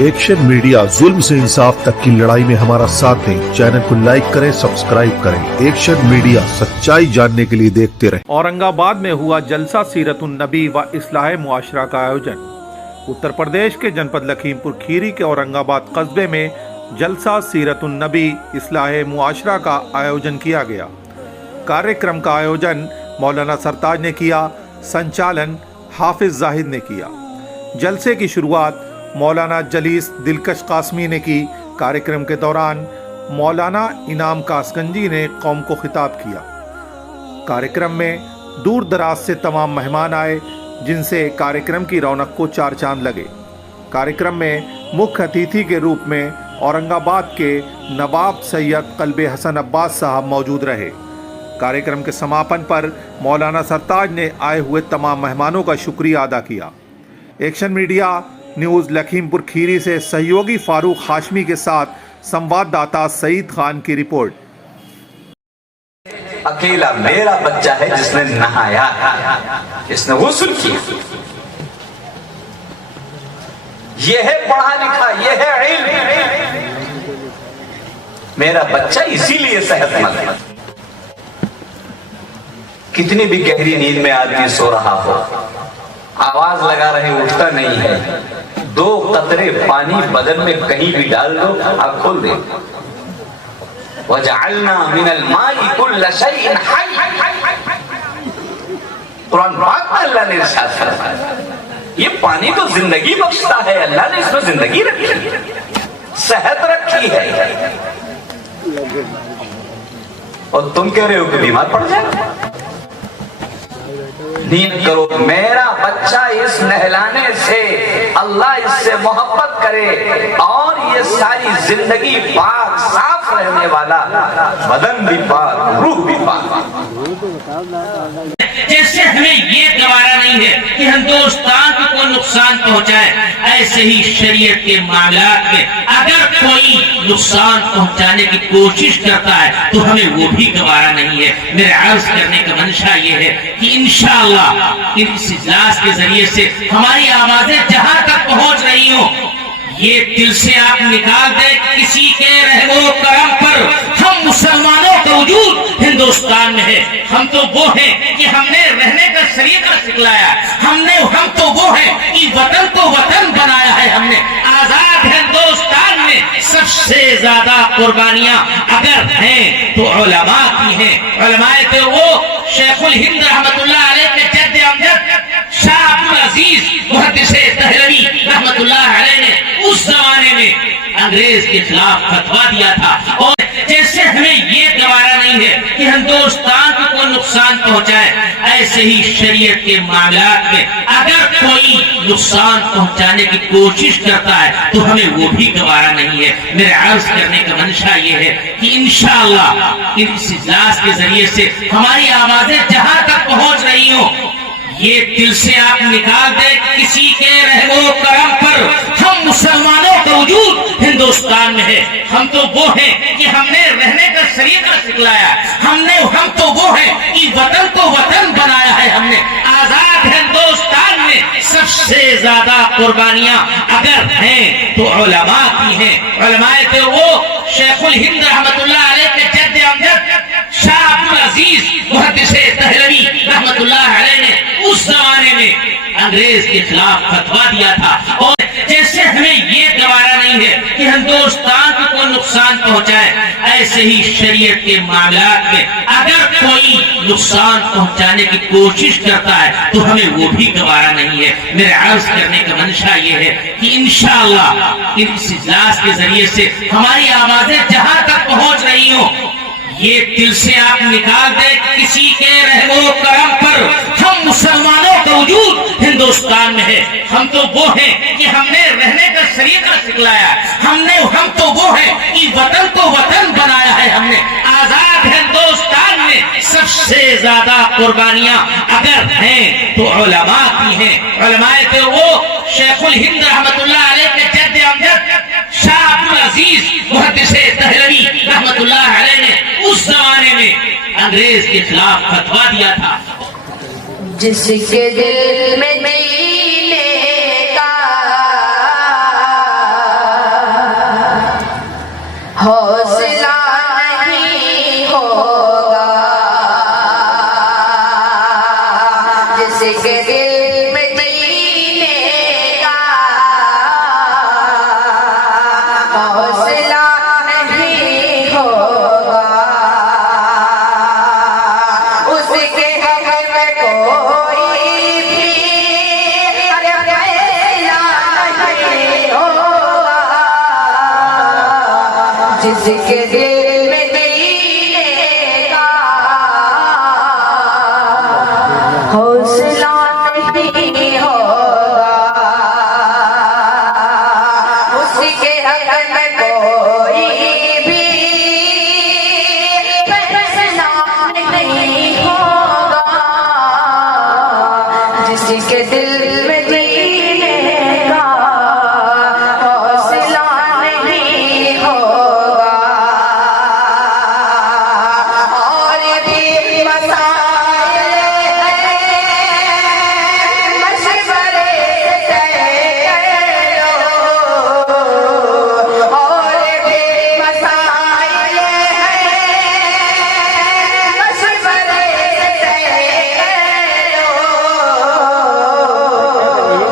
Action media, ظلم سے انصاف تک کی لڑائی میں ہمارا ساتھ دیں۔ چینل کو لائک کریں، سبسکرائب کریں۔ ایکشن میڈیا، سچائی جاننے کے لیے دیکھتے رہیں۔ اورنگ آباد میں ہوا جلسہ سیرت النبی و اصلاح معاشرہ کا آیوجن۔ اتر پردیش کے جنپد لکھیم پور کھیری کے اورنگ آباد قصبے میں جلسہ سیرت النبی اصلاح معاشرہ کا آیوجن کیا گیا۔ کاریہ کا آیوجن مولانا سرتاج نے کیا، سنچالن حافظ زاہد نے کیا۔ جلسے کی شروعات مولانا جلیس دلکش قاسمی نے کی۔ کاریہ کے دوران مولانا انعام کاسگنجی نے قوم کو خطاب کیا۔ کاریہ میں دور دراز سے تمام مہمان آئے، جن سے کاریہ کی رونق کو چار چاند لگے۔ کاریہ میں مکھیہ اتیتھی کے روپ میں اورنگ آباد کے نواب سید قلب حسن عباس صاحب موجود رہے۔ کاریہ کے سماپن پر مولانا سرتاج نے آئے ہوئے تمام مہمانوں کا شکریہ ادا کیا۔ ایکشن میڈیا نیوز لکھیم پور کھیری سے سہیوگی فاروق ہاشمی کے ساتھ سنوادداتا سعید خان کی رپورٹ۔ اکیلا میرا بچہ ہے جس نے نہایا، جس نے غسل کیا، یہ ہے پڑھا لکھا، یہ ہے علم۔ میرا بچہ اسی لیے صحت مند ہے۔ کتنی بھی گہری نیند میں آدمی سو رہا ہو، آواز لگا رہے اٹھتا نہیں ہے، دو قطرے پانی بدن میں کہیں بھی ڈال دو، آنکھ کھول دے۔ وَجَعَلْنَا مِنَ الْمَاءِ كُلَّ شَيْءٍ حَيٍّ۔ قرآن پاک میں اللہ نے ارشاد فرمایا یہ پانی تو زندگی بخشتا ہے، اللہ نے اس میں زندگی رکھی ہے، صحت رکھی ہے، اور تم کہہ رہے ہو کہ بیمار پڑ جائے۔ نیند کرو، میرا بچہ اس نہلانے سے اللہ اس سے محبت کرے اور یہ ساری زندگی پاک صاف رہنے والا، بدن بھی پاک، روح بھی پاک۔ جیسے ہمیں یہ گوارا نہیں ہے کہ ہندوستان کو کوئی نقصان پہنچائے، ایسے ہی شریعت کے معاملات میں اگر کوئی نقصان پہنچانے کی کوشش کرتا ہے تو ہمیں وہ بھی گوارا نہیں ہے۔ میرے عرض کرنے کا منشا یہ ہے کہ انشاءاللہ اس اجلاس کے ذریعے سے ہماری آوازیں جہاں تک پہنچ رہی ہوں، یہ دل سے آپ نکال دیں کسی کے رحم و کرم پر ہم مسلمانوں کا وجود ہندوستان میں ہے۔ ہم تو وہ ہیں کہ ہم نے رہنے کا طریقہ سکھلایا، ہم تو وہ ہیں کہ وطن کو وطن بنایا ہے ہم نے۔ آزاد ہندوستان میں سب سے زیادہ قربانیاں اگر ہیں تو علماء کی ہیں۔ علماء تھے وہ شیخ الہند رحمت اللہ علیہ کے جد امجد شاہ عبدالعزیز محدث دہلوی رحمت اللہ علیہ نے اس زمانے میں انگریز کے خلاف فتویٰ دیا تھا۔ اور جیسے ہمیں یہ گوارا نہیں ہے کہ ہندوستان کو کوئی نقصان پہنچائے، ایسے ہی شریعت کے معاملات میں اگر کوئی نقصان پہنچانے کی کوشش کرتا ہے تو ہمیں وہ بھی گوارا نہیں ہے۔ میرے عرض کرنے کا منشا یہ ہے کہ انشاءاللہ اس اجلاس کے ذریعے سے ہماری آوازیں جہاں تک پہنچ رہی ہوں، یہ دل سے آپ نکال دیں کسی کے رحم و کرم پر ہم مسلمانوں کا وجود ہندوستان میں ہے۔ ہم تو وہ ہیں کہ ہم نے رہنے کا طریقہ سکھلایا، ہم تو وہ ہیں کہ وطن کو وطن بنایا ہے ہم نے۔ آزاد ہندوستان میں سب سے زیادہ قربانیاں اگر ہیں تو علماء کی ہیں۔ علماء تھے وہ شیخ الہند رحمت اللہ علیہ کے جد امجد شاہ عبدالعزیز محدث دہلوی رحمت اللہ علیہ نے اس زمانے میں انگریز کے خلاف فتویٰ دیا تھا۔ اور جیسے ہمیں یہ گوارا نہیں ہے کہ ہندوستان کو کوئی نقصان پہنچائے، ایسے ہی شریعت کے معاملات میں اگر کوئی نقصان پہنچانے کی کوشش کرتا ہے تو ہمیں وہ بھی گوارا نہیں ہے۔ میرے عرض کرنے کا منشا یہ ہے کہ انشاءاللہ اس اجلاس کے ذریعے سے ہماری آوازیں جہاں تک پہنچ رہی ہوں، یہ دل سے آپ نکال دیں کسی کے رحم و کرم پر ہم مسلمانوں کا وجود ہندوستان میں ہے۔ ہم تو وہ ہیں کہ ہم نے رہنے کا طریقہ سکھلایا، ہم تو وہ ہیں کہ وطن کو وطن بنایا ہے ہم نے۔ آزاد ہندوستان میں سب سے زیادہ قربانیاں اگر ہیں تو علماء کی ہیں۔ علماء تھے وہ شیخ الہند رحمت اللہ علیہ کے جد امجد شاہ عبدالعزیز محدث دہلوی رحمت اللہ علیہ نے اس زمانے میں انگریز کے خلاف فتویٰ دیا تھا۔ جس کے دل میں جینے کا